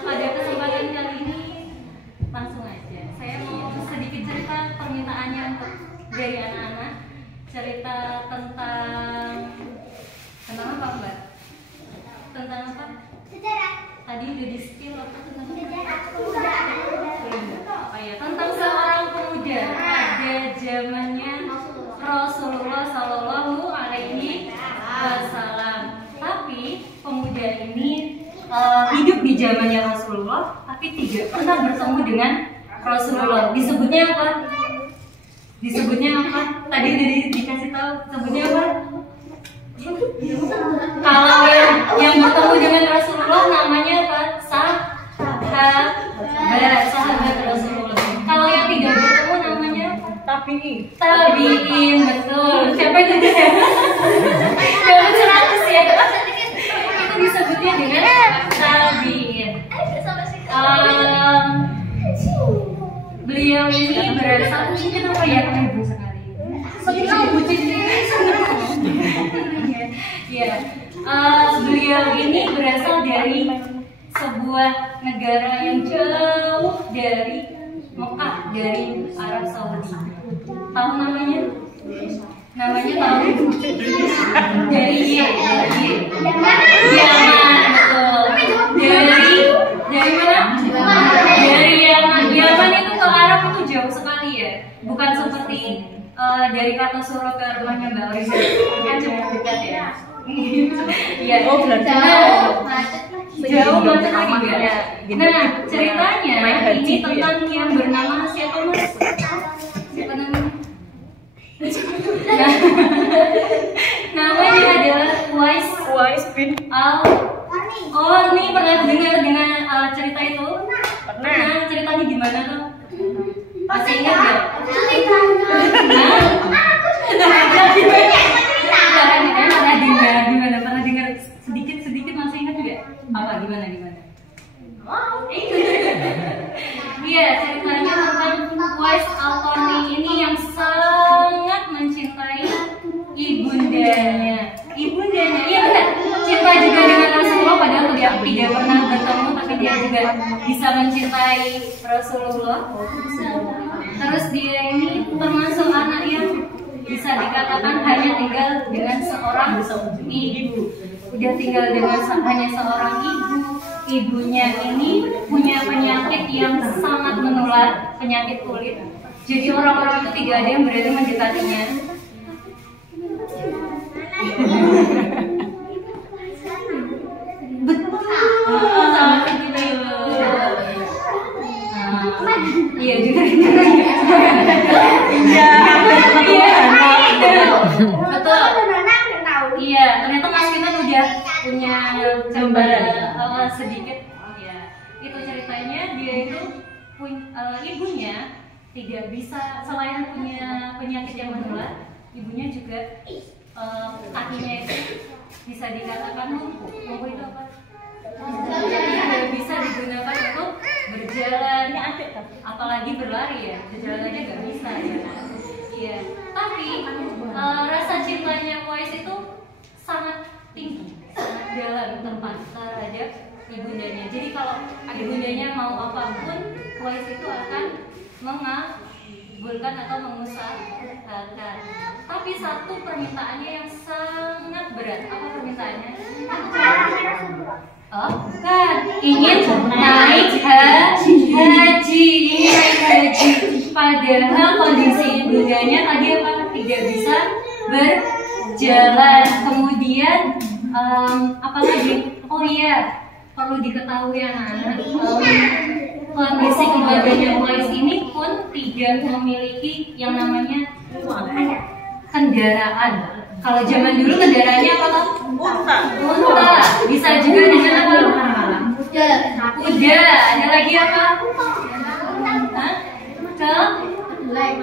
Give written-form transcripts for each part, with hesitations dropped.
Pada kesempatan kali ini langsung aja saya mau sedikit cerita permintaannya untuk dari anak-anak, cerita tentang apa Mbak? Tentang apa? Sejarah. Tadi udah di spill apa tentang Sejarah kebudayaan. Oh ya, tentang seorang pemuda pada zamannya Rasulullah Shallallahu Alaihi Wasallam. Tapi pemuda ini hidup di zamannya Rasulullah, tapi tidak pernah bertemu dengan Rasulullah. Disebutnya apa? Disebutnya apa? Tadi udah dikasih tahu. Sebutnya apa? Kalau yang bertemu dengan Rasulullah namanya apa? Sahabat Rasulullah. Kalau yang tidak bertemu namanya tabiin. Tabiin, betul. Siapa itu dia? Jawab 100 ya. Itu disebutnya dengan tabiin. Beliau ini berasal, kenapa ya ibu sekali? Sekarang bucin ya. Beliau ini berasal dari sebuah negara yang jauh dari Mekah, dari Arab Saudi. Tahu namanya? Namanya tahu? Dari Yaman, betul. Dari mana? Dari Yaman. Yaman itu ke Arab itu jauh sekali ya. Bukan seperti dari Kartosuro ke rumahnya Mbak Orisa. Kan cuma dekat ya. Iya. Oh, berarti jauh macet lagi enggak? Nah, ceritanya ini tentang yang bernama siapa Mas? Siapa namanya? Namanya adalah Uwais bin Al-Qarni. Pernah dengar dengan cerita itu? Pernah. Ceritanya gimana tuh? Masih ingat nggak? Pernah dengar sedikit masih ingat nggak? Apa gimana? Iya, ceritanya tentang Uwais Al-Qarni ini yang sangat mencintai ibundanya. Iya benar. Cinta juga dengan Rasulullah, padahal dia tidak pernah bertemu, tapi dia juga bisa mencintai Rasulullah. Terus dia ini termasuk anak yang bisa dikatakan hanya tinggal dengan seorang ibu. Udah tinggal dengan hanya seorang ibu. Ibunya ini punya penyakit yang sangat menular, penyakit kulit. Jadi orang-orang itu tidak ada yang berani mendekatinya. Betul. Iya juga. Betul. Iya, ternyata Mas Kinten udah punya gambaran sedikit. Ya, itu ceritanya dia itu ibunya tidak bisa, selain punya penyakit yang menular, ibunya juga kakinya itu bisa dikatakan lumpuh. Lumpuh itu apa? Tidak bisa digunakan untuk berjalan, apalagi berlari ya. Berjalan aja nggak bisa ya. Iya. Tapi rasa cintanya Uwais itu sangat tinggi, sangat dalam terhadap ibundanya. Jadi kalau ibundanya mau apapun, Uwais itu akan mengabulkan atau mengusahakan. Tapi satu permintaannya yang sangat berat. Apa permintaannya? Oh, bukan. Ingin naik haji. Padahal kondisi ibundanya tadi apa? Tidak bisa berjalan. Kemudian apalagi? Oh iya, perlu diketahui anak-anak, kondisi keluarganya Uwais ini pun tidak memiliki yang namanya kendaraan. Kalau zaman dulu kendaraannya apa tuh? Unta. Bisa juga dengan apa? Kuda. Ada lagi apa? Keledai.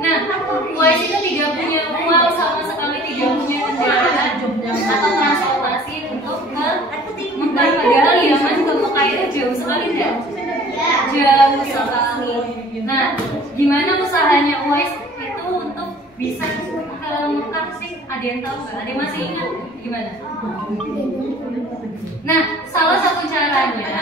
Nah, Uwais itu tidak punya uang sama sekali, tidak punya kendaraan atau transportasi untuk Mekah. Padahal Yaman ke Mekah itu jauh sekali ya. Jauh sekali. Nah, gimana usahanya Uwais itu untuk Ada yang tahu nggak? Ada yang masih ingat? Gimana? Nah, salah satu caranya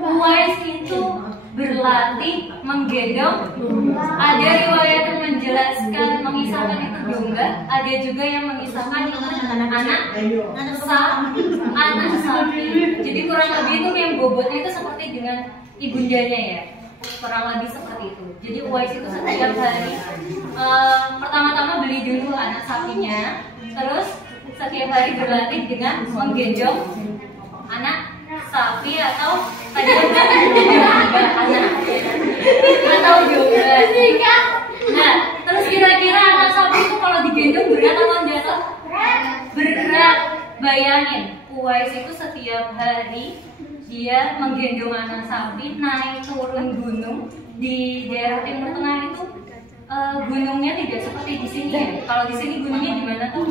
Uwais itu berlatih menggendong. Ada riwayat yang menjelaskan mengisahkan itu domba, ada juga yang mengisahkan itu anak sapi. Jadi kurang lebih itu yang bobotnya itu seperti dengan ibundanya ya, kurang lebih seperti itu. Jadi Uwais itu setiap hari pertama-tama beli dulu anak sapinya, terus setiap hari berlatih dengan menggendong anak sapi atau tadi anak atau domba. Nah, terus kira-kira anak sapi itu kalau digendong berat atau enggak? Berat. Bayangin, Uwais itu setiap hari dia menggendong anak sapi naik turun gunung di daerah Timur Tengah itu. Gunungnya tidak seperti di sini ya. Kalau di sini gunungnya gimana tuh?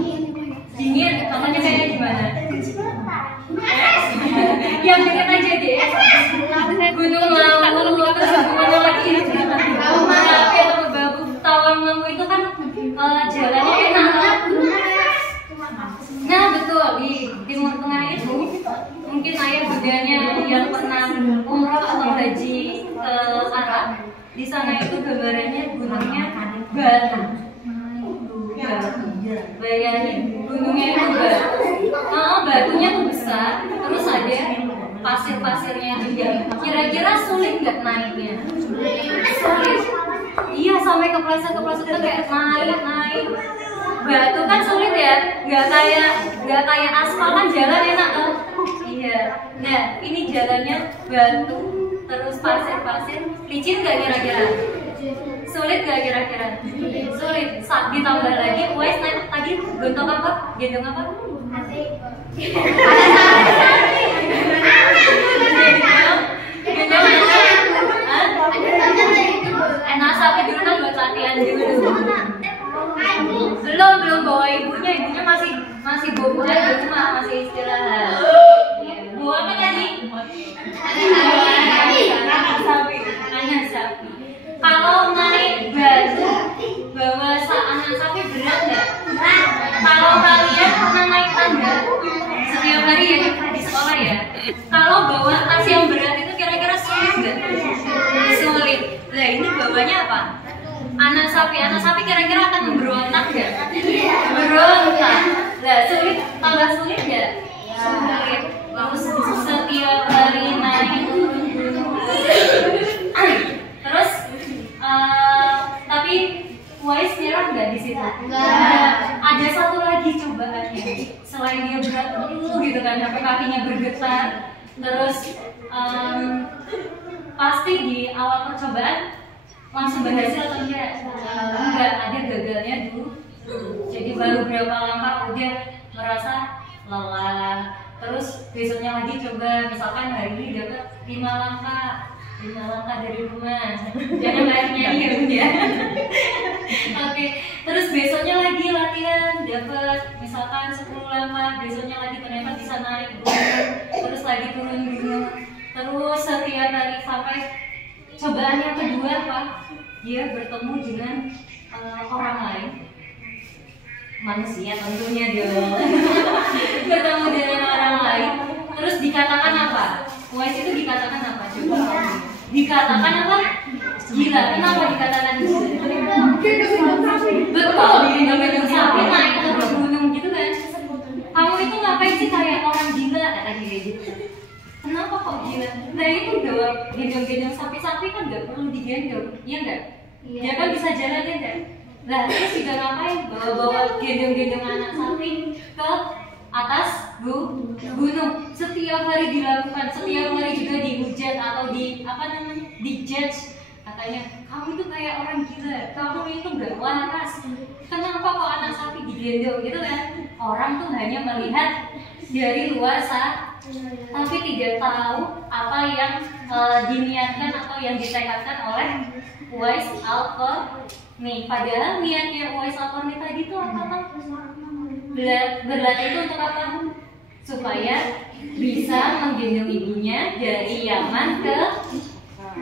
Dingin, makanya kayak gimana? Yang deket aja deh. Gunung Lawu, terus gimana lagi? Tawangmangu itu kan jalannya enak. Nah betul, di Timur Tengah itu mungkin ayah bundanya yang pernah umroh atau haji ke Arab, di sana itu gambarannya gunungnya batu. Bayangin, gunungnya itu batu. Batunya tuh besar, terus ada pasir-pasirnya juga. Kira-kira sulit nggak naiknya? Sulit. Iya, sampai kepleset itu kayak naik. Batu kan sulit ya, nggak kayak aspal kan jalan enak kan? Iya. Nah, ini jalannya batu, terus pasir, licin nggak kira-kira? Sulit gak kira-kira? Sulit. Saat ditambah lagi, Uwais naik tadi gendong apa? Gendong apa? Enak sapi dulu kan buat latihan dulu. Belum bawa ibunya masih bobo aja, cuma masih istirahat. Bawa apa tadi? Anak sapi. Kalau naik batu bawa anak sapi berat nggak? Kalau kalian pernah naik tangga setiap hari ya di sekolah ya, kalau bawa tas yang berat itu kira-kira sulit nggak? Sulit. Nah ini bawanya apa? Anak sapi kira-kira akan memberontak nggak? Berontak. Nah sulit, tambah sulit nggak? Sulit. Terus setiap hari naik turun gunung. Terus tapi Uwais nyerah nggak di situ? Nggak. Ada satu lagi cobaannya. Selain dia berat gitu kan, sampai kakinya bergetar. Terus pasti di awal percobaan langsung berhasil atau enggak? Enggak, ada gagalnya dulu. Jadi baru berapa langkah udah merasa lelah. Terus besoknya lagi coba, misalkan hari ini dapat 5 langkah dari rumah, jangan nyanyi ya bun ya. Oke, terus besoknya lagi latihan dapat misalkan 10 langkah, besoknya lagi ternyata bisa naik gunung, terus lagi turun gunung, terus setiap hari sampai cobaan yang kedua apa? Dia bertemu dengan orang lain, manusia tentunya dong. Bertemu dengan orang lain, terus dikatakan apa? Uwais itu dikatakan apa? Coba dikatakan apa? Gila. Kenapa dikatakan gila? Betul, gendong sapi naik ke gunung gitu kan. Kamu itu ngapain sih kayak orang gila? Kata dia gitu. Kenapa kok gila? Nah itu dong, gendong sapi kan nggak perlu digendong, iya nggak? Dia kan bisa jalan ya nggak? Nah terus juga ngapain? Bawa gendong anak sapi ke atas gunung. Setiap hari dilakukan, setiap hari juga dihujat atau dijudge. Katanya kamu itu kayak orang gila, kamu itu nggak waras. Kenapa kok anak sapi digendong gitu kan? Orang tuh hanya melihat dari luar tapi tidak tahu apa yang diniatkan atau yang ditekadkan oleh Uwais Al-Qarni. Padahal niatnya Uwais Al-Qarni tadi itu apa? Berlatih itu untuk apa? Supaya bisa menggendong ibunya dari Yaman ke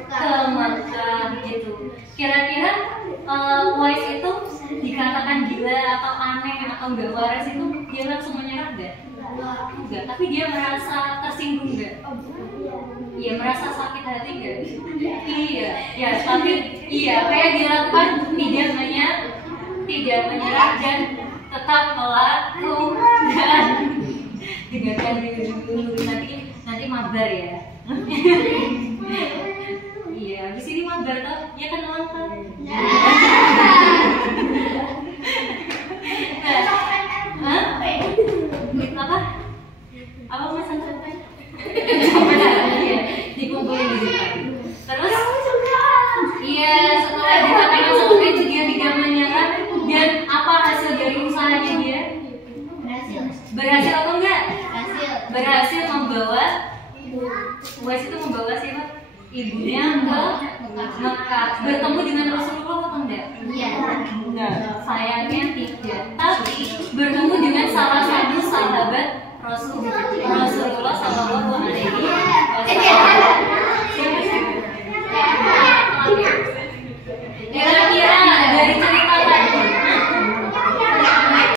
Mekah gitu. Kira-kira Uwais itu dikatakan gila atau aneh atau enggak waras itu dia langsung menyerah enggak? Enggak, tapi dia merasa tersinggung enggak? Iya, merasa sakit hati enggak? Iya, ya tapi iya apa yang dilakukan tidak menyerah dan tetap melakukan. Dengarkan dulu nanti mabar ya. Iya, habis ini mabar toh, ya kan nonton. Apa? Apa mas sampai? Iya, dikumpulin di depan. Terus, iya setelah dikatakan sampai dia tidak menyerah dan apa hasil dari usahanya dia? Berhasil atau enggak? Berhasil membawa Uwais itu membawa siapa? Ibunya ke Mekah, bertemu dengan Rasulullah atau enggak? Iya. Sayangnya tidak, tapi bertemu dengan salah satu sahabat Rasulullah.